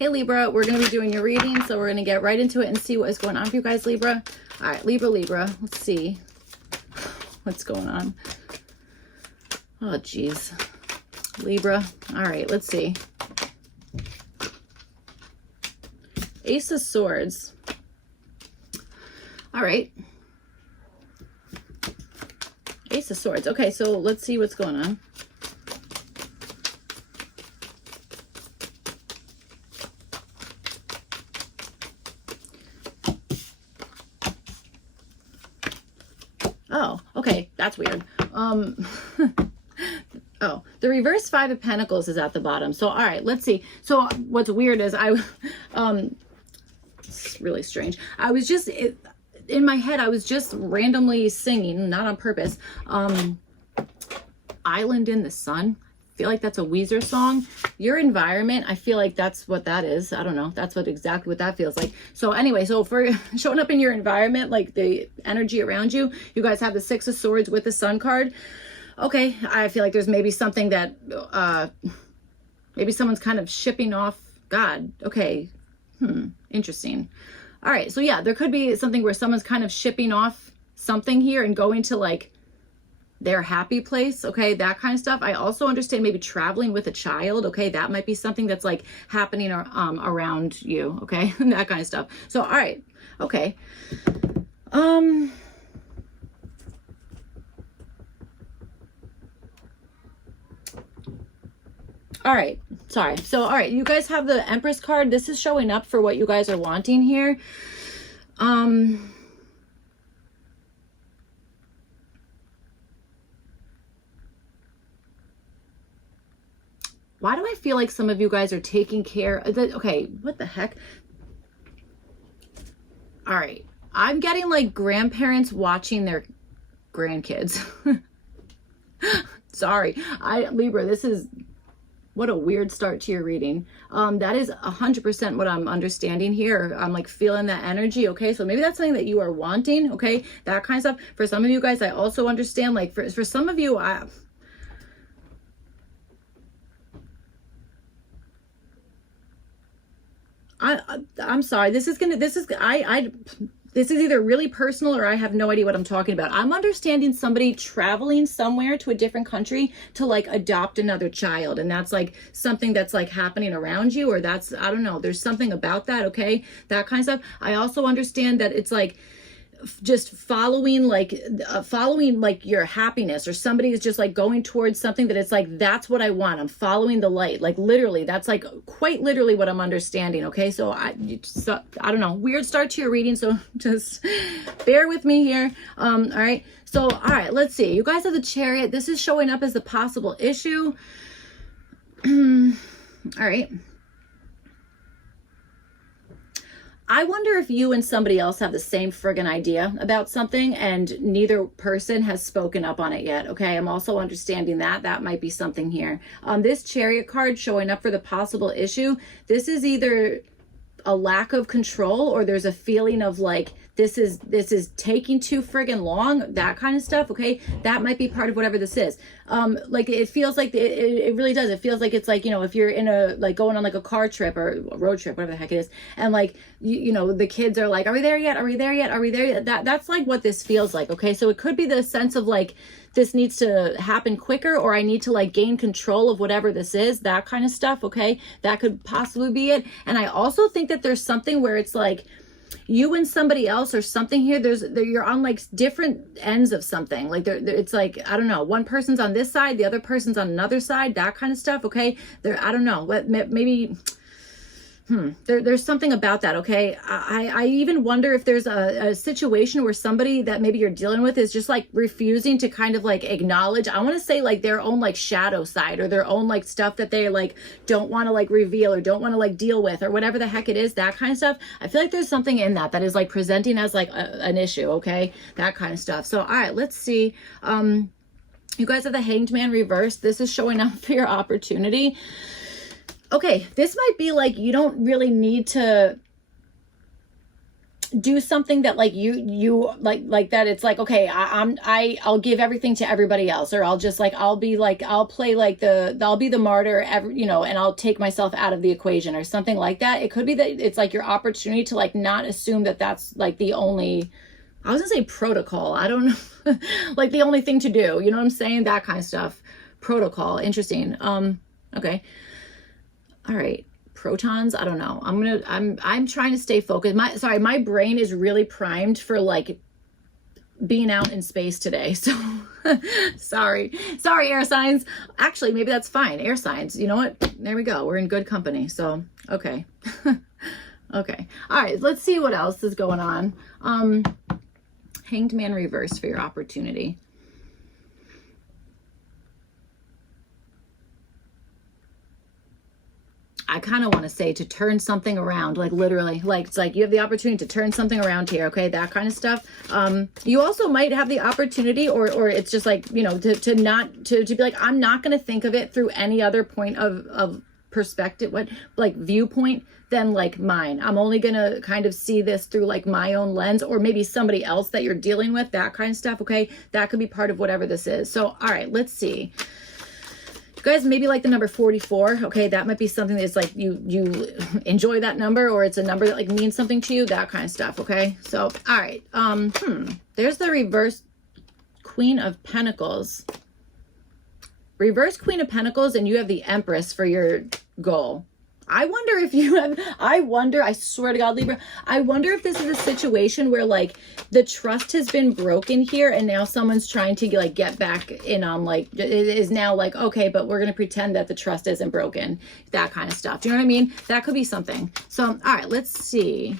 Hey Libra, we're going to be doing your reading, so we're going to get right into it and see what is going on for you guys, Libra. All right, Libra, let's see what's going on. Oh, geez. Libra, all right, let's see. Ace of Swords. All right. Ace of Swords. Okay, so let's see what's going on. Oh, okay, that's weird. Oh, the reverse Five of Pentacles is at the bottom. So, all right, let's see. So what's weird is it's really strange. I was just, in my head, I was just randomly singing, not on purpose, Island in the Sun. I feel like that's a Weezer song. Your environment, I feel like that's what that is. I don't know. That's exactly what that feels like. So anyway, so for showing up in your environment, like the energy around you, you guys have the Six of Swords with the Sun card. Okay, I feel like there's maybe something that, maybe someone's kind of shipping off God. Okay, interesting. All right, so yeah, there could be something where someone's kind of shipping off something here and going to like their happy place, okay, that kind of stuff. I also understand maybe traveling with a child, okay, that might be something that's like happening around you, okay, that kind of stuff. So, all right, okay. All right, sorry. So, all right, you guys have the Empress card. This is showing up for what you guys are wanting here. Why do I feel like some of you guys are taking care of the, okay, what the heck? All right, I'm getting like grandparents watching their grandkids. Sorry, Libra, this is, what a weird start to your reading. That is 100% what I'm understanding here. I'm like feeling that energy, okay? So maybe that's something that you are wanting, okay? That kind of stuff. For some of you guys, I also understand, like for some of you, I'm sorry. This is either really personal or I have no idea what I'm talking about. I'm understanding somebody traveling somewhere to a different country to like adopt another child. And that's like something that's like happening around you, or that's, I don't know, there's something about that. Okay. That kind of stuff. I also understand that it's like, just following like your happiness, or somebody is just like going towards something that it's like, that's what I want. I'm following the light. Like literally, that's like quite literally what I'm understanding. Okay. So I don't know, weird start to your reading. So just bear with me here. All right. So, all right, let's see. You guys have the Chariot. This is showing up as a possible issue. All right. I wonder if you and somebody else have the same friggin' idea about something and neither person has spoken up on it yet, okay? I'm also understanding that. That might be something here. This Chariot card showing up for the possible issue, this is either a lack of control or there's a feeling of like, this is taking too friggin' long, that kind of stuff, okay? That might be part of whatever this is. Like it feels like, it really does. It feels like it's like, you know, if you're in a, like going on like a car trip or a road trip, whatever the heck it is. And like, you know, the kids are like, are we there yet? Are we there yet? Are we there yet? That's like what this feels like, okay? So it could be the sense of like, this needs to happen quicker, or I need to like gain control of whatever this is, that kind of stuff, okay? That could possibly be it. And I also think that there's something where it's like, you and somebody else or something here, you're on like different ends of something. Like it's like, I don't know, one person's on this side, the other person's on another side, that kind of stuff, okay? I don't know, maybe, there's something about that, okay? I even wonder if there's a situation where somebody that maybe you're dealing with is just like refusing to kind of like acknowledge, I want to say like their own like shadow side, or their own like stuff that they like don't want to like reveal or don't want to like deal with, or whatever the heck it is, that kind of stuff. I feel like there's something in that is like presenting as like an issue, okay? That kind of stuff. So, all right, let's see. You guys have the Hanged Man reversed. This is showing up for your opportunity. Okay, this might be like you don't really need to do something that like you like that it's like, okay, I'll give everything to everybody else, or I'll just like I'll play like I'll be the martyr you know, and I'll take myself out of the equation or something like that. It could be that it's like your opportunity to like not assume that that's like the only, I was gonna say protocol, I don't know, like the only thing to do, you know what I'm saying, that kind of stuff. Protocol, interesting. Okay, all right. Protons, I don't know. I'm trying to stay focused. My brain is really primed for like being out in space today. So sorry air signs. Actually, maybe that's fine. Air signs. You know what? There we go. We're in good company. So, okay. Okay. All right, let's see what else is going on. Hanged Man reverse for your opportunity. I kind of want to say to turn something around, like literally, like it's like you have the opportunity to turn something around here. Okay. That kind of stuff. You also might have the opportunity, or it's just like, you know, to be like, I'm not going to think of it through any other point of perspective, like viewpoint than like mine. I'm only going to kind of see this through like my own lens, or maybe somebody else that you're dealing with, that kind of stuff. Okay. That could be part of whatever this is. So, all right, let's see. You guys maybe like the number 44. Okay, that might be something that's like you enjoy that number, or it's a number that like means something to you, that kind of stuff. Okay, so all right, there's the reverse Queen of Pentacles. Reverse Queen of Pentacles, and you have the Empress for your goal. I wonder if you have, I swear to God, Libra, I wonder if this is a situation where like the trust has been broken here, and now someone's trying to like get back in on like, it is now like, okay, but we're going to pretend that the trust isn't broken, that kind of stuff. Do you know what I mean? That could be something. So, all right, let's see.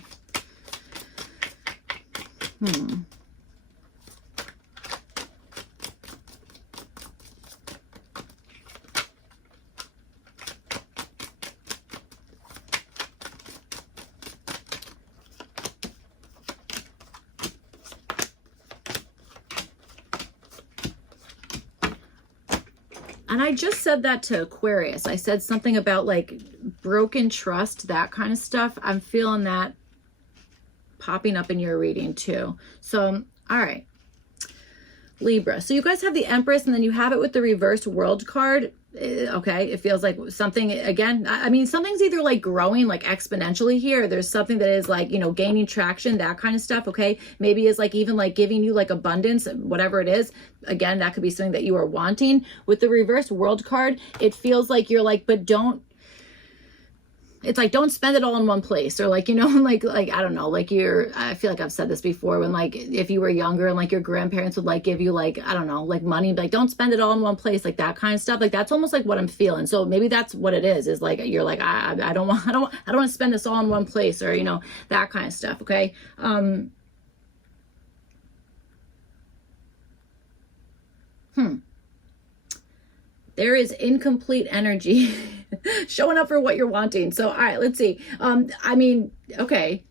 And I just said that to Aquarius. I said something about like broken trust, that kind of stuff. I'm feeling that popping up in your reading too. So, all right, Libra. So you guys have the Empress, and then you have it with the reversed World card. Okay, it feels like something, again, I mean, something's either like growing like exponentially here. There's something that is like, you know, gaining traction, that kind of stuff. Okay, maybe is like even like giving you like abundance, whatever it is. Again, that could be something that you are wanting. With the reverse World card, it feels like you're like, but don't, it's like, don't spend it all in one place, or like, you know, like I don't know, like I feel like I've said this before, when like if you were younger and like your grandparents would like give you like, I don't know, like money, like don't spend it all in one place, like that kind of stuff. Like that's almost like what I'm feeling. So maybe that's what it is like you're like, I don't want to spend this all in one place, or you know, that kind of stuff. Okay. There is incomplete energy showing up for what you're wanting. So, all right, let's see. I mean, okay.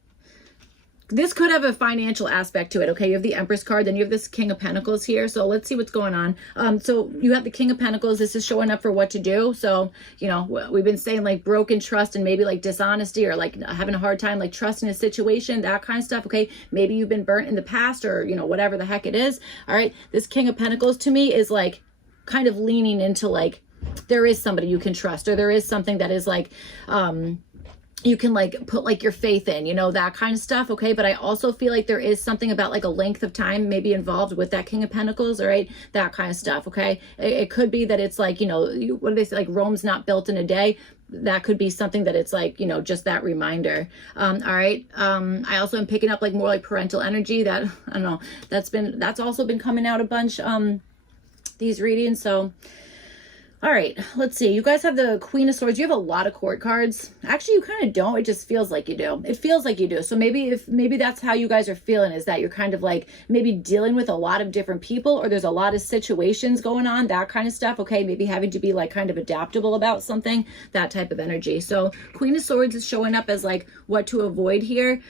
This could have a financial aspect to it. Okay, you have the Empress card, then you have this King of Pentacles here. So let's see what's going on. So you have the King of Pentacles. This is showing up for what to do. So, you know, we've been saying like broken trust and maybe like dishonesty, or like having a hard time like trusting a situation, that kind of stuff. Okay, maybe you've been burnt in the past, or, you know, whatever the heck it is. All right, this King of Pentacles to me is like kind of leaning into like, there is somebody you can trust, or there is something that is like, you can like put like your faith in, you know, that kind of stuff. Okay. But I also feel like there is something about like a length of time maybe involved with that King of Pentacles. All right. That kind of stuff. Okay. It could be that it's like, you know, what do they say? Like Rome's not built in a day. That could be something that it's like, you know, just that reminder. All right. I also am picking up like more like parental energy, that, I don't know, that's also been coming out a bunch, these readings. So, all right, let's see. You guys have the Queen of Swords. You have a lot of court cards. Actually, you kind of don't. It just feels like you do. It feels like you do. So maybe that's how you guys are feeling, is that you're kind of like maybe dealing with a lot of different people, or there's a lot of situations going on, that kind of stuff. Okay, maybe having to be like kind of adaptable about something, that type of energy. So Queen of Swords is showing up as like what to avoid here.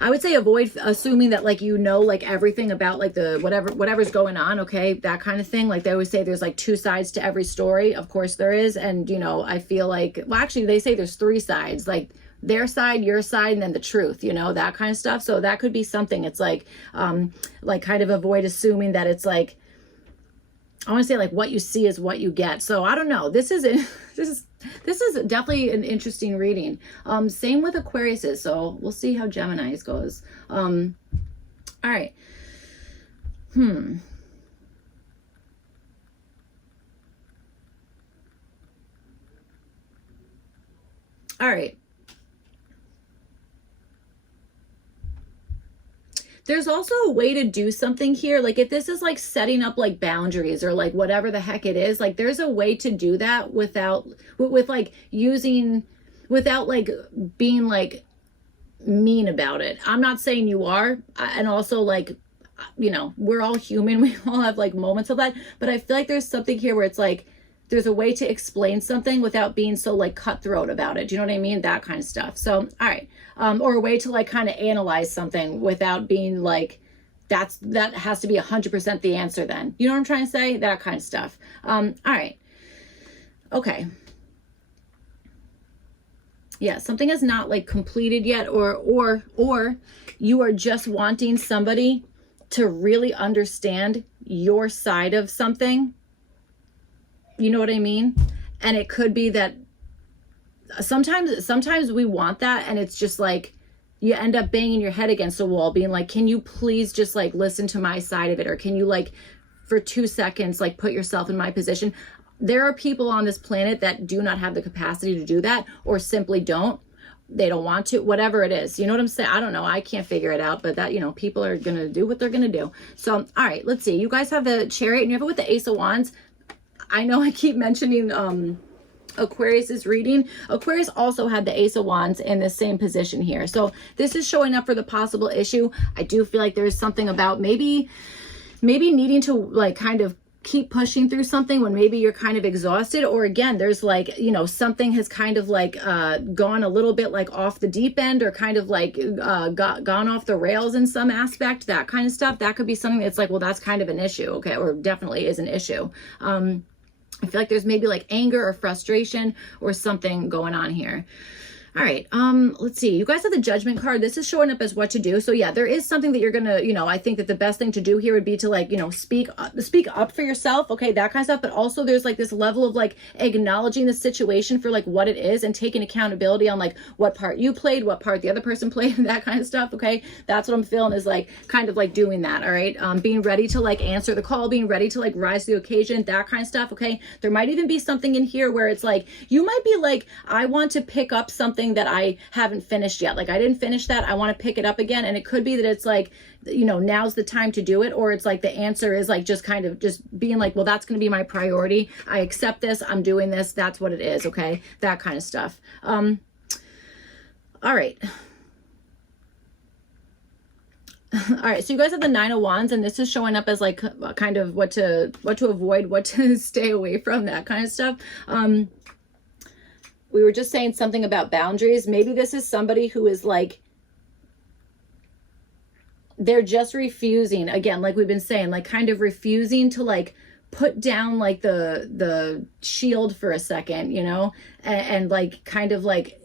I would say avoid assuming that like, you know, like everything about like the whatever's going on. Okay, that kind of thing. Like they always say there's like two sides to every story. Of course there is. And, you know, I feel like, well, actually they say there's three sides. Like their side, your side, and then the truth, you know, that kind of stuff. So that could be something. It's like kind of avoid assuming that it's like, I want to say like what you see is what you get. So I don't know. This is definitely an interesting reading. Same with Aquariuses. So we'll see how Gemini's goes. All right. All right. There's also a way to do something here. Like if this is like setting up like boundaries or like whatever the heck it is, like there's a way to do that without, with like using, without like being like mean about it. I'm not saying you are. And also like, you know, we're all human. We all have like moments of that. But I feel like there's something here where it's like, there's a way to explain something without being so like cutthroat about it. Do you know what I mean? That kind of stuff. So, all right. Or a way to like kind of analyze something without being like, that has to be 100% the answer then. You know what I'm trying to say? That kind of stuff. All right. Okay. Yeah, something is not like completed yet, or you are just wanting somebody to really understand your side of something. You know what I mean? And it could be that sometimes we want that, and it's just like you end up banging your head against a wall being like, can you please just like listen to my side of it? Or can you like for 2 seconds like put yourself in my position? There are people on this planet that do not have the capacity to do that, or simply don't. They don't want to, whatever it is. You know what I'm saying? I don't know. I can't figure it out, but that, you know, people are going to do what they're going to do. So, all right, let's see. You guys have the Chariot and you have it with the Ace of Wands. I know I keep mentioning Aquarius's reading. Aquarius also had the Ace of Wands in the same position here. So this is showing up for the possible issue. I do feel like there's something about maybe needing to like kind of keep pushing through something when maybe you're kind of exhausted, or again, there's like, you know, something has kind of like gone a little bit like off the deep end, or kind of like gone off the rails in some aspect, that kind of stuff. That could be something that's like, well, that's kind of an issue. Okay. Or definitely is an issue. I feel like there's maybe like anger or frustration or something going on here. All right. Let's see. You guys have the Judgment card. This is showing up as what to do. So yeah, there is something that you're going to, you know, I think that the best thing to do here would be to like, you know, speak up for yourself. Okay. That kind of stuff. But also there's like this level of like acknowledging the situation for like what it is, and taking accountability on like what part you played, what part the other person played, that kind of stuff. Okay. That's what I'm feeling is like kind of like doing that. All right. Being ready to like answer the call, being ready to like rise to the occasion, that kind of stuff. Okay. There might even be something in here where it's like, you might be like, I want to pick up something that I haven't finished yet. Like I didn't finish that. I want to pick it up again. And it could be that it's like, you know, now's the time to do it. Or it's like the answer is like just kind of just being like, well, that's going to be my priority. I accept this. I'm doing this. That's what it is. Okay. That kind of stuff. All right. All right, so you guys have the Nine of Wands, and this is showing up as like kind of what to avoid, what to stay away from, that kind of stuff. We were just saying something about boundaries. Maybe this is somebody who is like, they're just refusing, again, like we've been saying, like kind of refusing to like put down like the shield for a second, you know, and like kind of like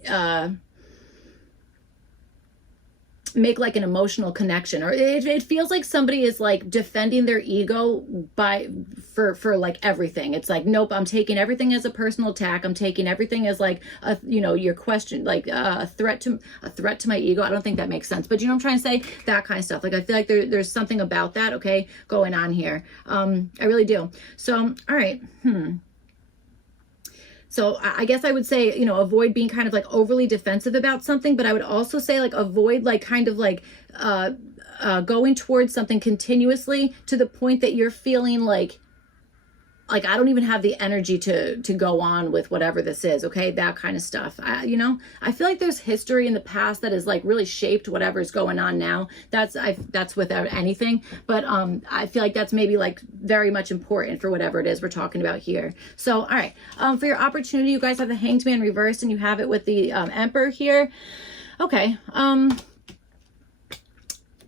make like an emotional connection, or it feels like somebody is like defending their ego for like everything. It's like, nope, I'm taking everything as a personal attack. I'm taking everything as like a, you know, your question, like a threat to my ego. I don't think that makes sense, but you know what I'm trying to say? That kind of stuff. Like I feel like there's something about that, okay, going on here. I really do. So, all right. So I guess I would say, you know, avoid being kind of like overly defensive about something, but I would also say like avoid like kind of like going towards something continuously to the point that you're feeling like I don't even have the energy to go on with whatever this is. Okay. That kind of stuff. You know, I feel like there's history in the past that has like really shaped whatever's going on now. That's without anything, but I feel like that's maybe like very much important for whatever it is we're talking about here. So, all right. For your opportunity, you guys have the Hanged Man reversed, and you have it with the Emperor here. Okay.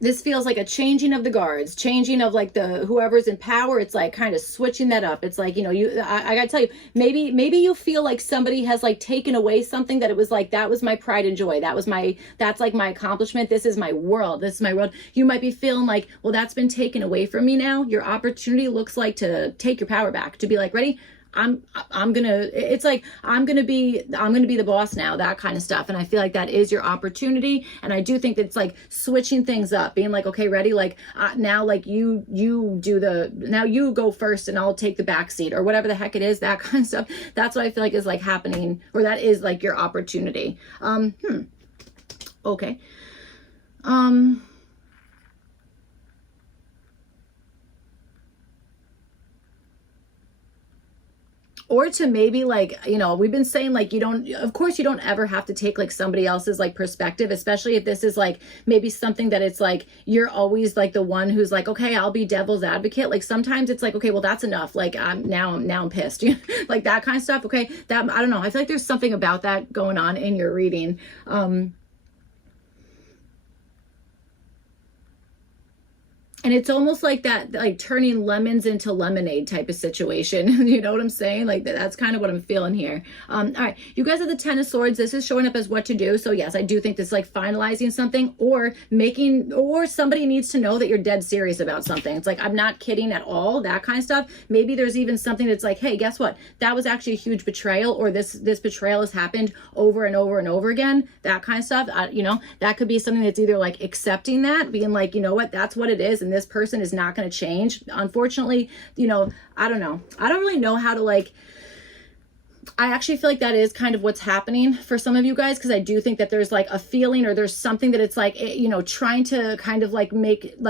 this feels like a changing of the guards, changing of like the whoever's in power. It's like kind of switching that up. It's like, you know, I gotta tell you, maybe you feel like somebody has like taken away something that it was like, that was my pride and joy. That's like my accomplishment. This is my world. This is my world. You might be feeling like, well, that's been taken away from me now. Your opportunity looks like to take your power back, to be like, ready? I'm gonna be the boss now, that kind of stuff. And I feel like that is your opportunity. And I do think that it's like switching things up, being like, okay, ready? Like now, like now you go first and I'll take the back seat, or whatever the heck it is, that kind of stuff. That's what I feel like is like happening, or that is like your opportunity. Okay. Or to maybe like, you know, we've been saying like, of course you don't ever have to take like somebody else's like perspective, especially if this is like maybe something that it's like, you're always like the one who's like, okay, I'll be devil's advocate. Like sometimes it's like, okay, well that's enough. Like I'm pissed. Like that kind of stuff. Okay. I don't know. I feel like there's something about that going on in your reading. And it's almost like that, like turning lemons into lemonade type of situation. You know what I'm saying? Like that's kind of what I'm feeling here. All right, you guys are the Ten of Swords. This is showing up as what to do. So yes, I do think this is like finalizing something, or somebody needs to know that you're dead serious about something. It's like, I'm not kidding at all, that kind of stuff. Maybe there's even something that's like, hey, guess what? That was actually a huge betrayal, or this betrayal has happened over and over and over again, that kind of stuff. You know, that could be something that's either like accepting that, being like, you know what, that's what it is. And this person is not going to change. Unfortunately, you know, I don't know. I don't really know how to like, I actually feel like that is kind of what's happening for some of you guys, because I do think that there's like a feeling, or there's something that it's like, you know, trying to kind of like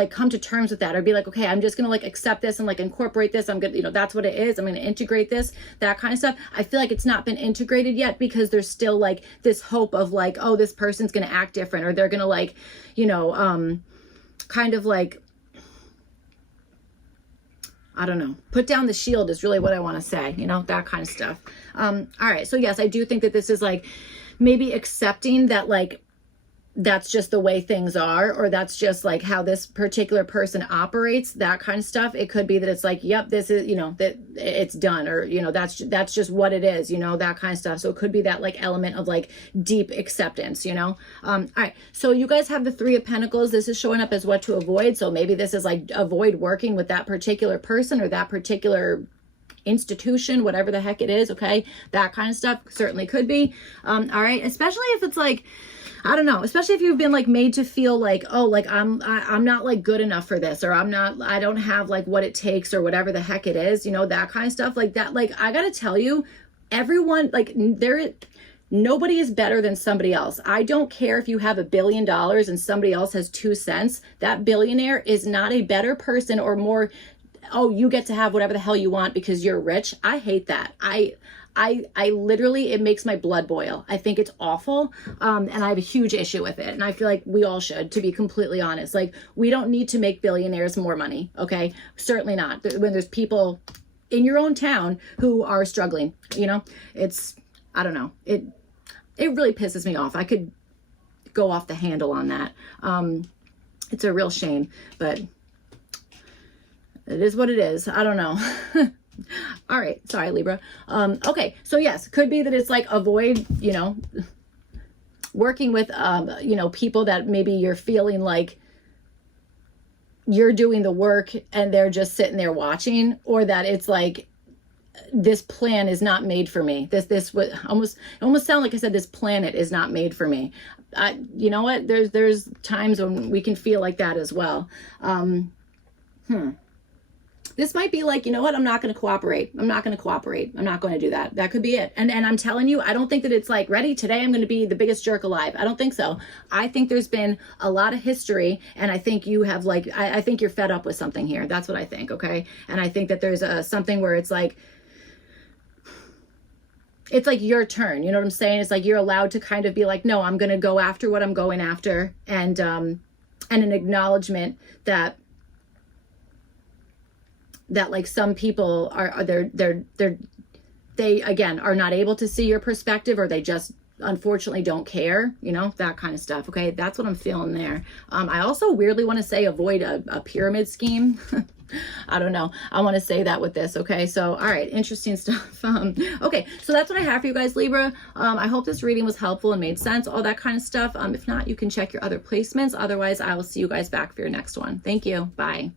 come to terms with that, or be like, okay, I'm just going to like accept this and like incorporate this. I'm good. You know, that's what it is. I'm going to integrate this, that kind of stuff. I feel like it's not been integrated yet, because there's still like this hope of like, oh, this person's going to act different, or they're going to like, you know, kind of like, I don't know, put down the shield is really what I want to say, you know, that kind of stuff. All right. So yes, I do think that this is like maybe accepting that like, that's just the way things are, or that's just like how this particular person operates, that kind of stuff. It could be that it's like, yep, this is, you know, that it's done, or, you know, that's just what it is, you know, that kind of stuff. So it could be that like element of like deep acceptance, you know. All right. So you guys have the Three of Pentacles. This is showing up as what to avoid. So maybe this is like avoid working with that particular person, or that particular institution, whatever the heck it is. Okay. That kind of stuff certainly could be. All right. Especially if it's like, I don't know, especially if you've been like made to feel like, oh, like I'm not like good enough for this, or I don't have like what it takes, or whatever the heck it is, you know, that kind of stuff like that. Like, I gotta tell you, everyone, like nobody is better than somebody else. I don't care if you have $1 billion and somebody else has 2 cents. That billionaire is not a better person or more, oh, you get to have whatever the hell you want because you're rich. I hate that. I literally, it makes my blood boil. I think it's awful. And I have a huge issue with it. And I feel like we all should, to be completely honest. Like, we don't need to make billionaires more money. Okay. Certainly not. When there's people in your own town who are struggling, you know, I don't know. It really pisses me off. I could go off the handle on that. It's a real shame, but it is what it is. I don't know. All right. Sorry, Libra. Okay. So yes, could be that it's like avoid, you know, working with, you know, people that maybe you're feeling like you're doing the work and they're just sitting there watching, or that it's like, this plan is not made for me. This would almost sound like I said, this planet is not made for me. You know what? There's times when we can feel like that as well. This might be like, you know what? I'm not going to cooperate. I'm not going to cooperate. I'm not going to do that. That could be it. And I'm telling you, I don't think that it's like, ready, today I'm going to be the biggest jerk alive. I don't think so. I think there's been a lot of history, and I think you have like, I think you're fed up with something here. That's what I think. Okay. And I think that there's something where it's like your turn. You know what I'm saying? It's like you're allowed to kind of be like, no, I'm going to go after what I'm going after. And an acknowledgement that like some people they again are not able to see your perspective, or they just unfortunately don't care, you know, that kind of stuff. Okay, that's what I'm feeling there. I also weirdly want to say avoid a pyramid scheme. I don't know. I want to say that with this. Okay. So, all right. Interesting stuff. Okay. So that's what I have for you guys, Libra. I hope this reading was helpful and made sense, all that kind of stuff. If not, you can check your other placements. Otherwise, I will see you guys back for your next one. Thank you. Bye.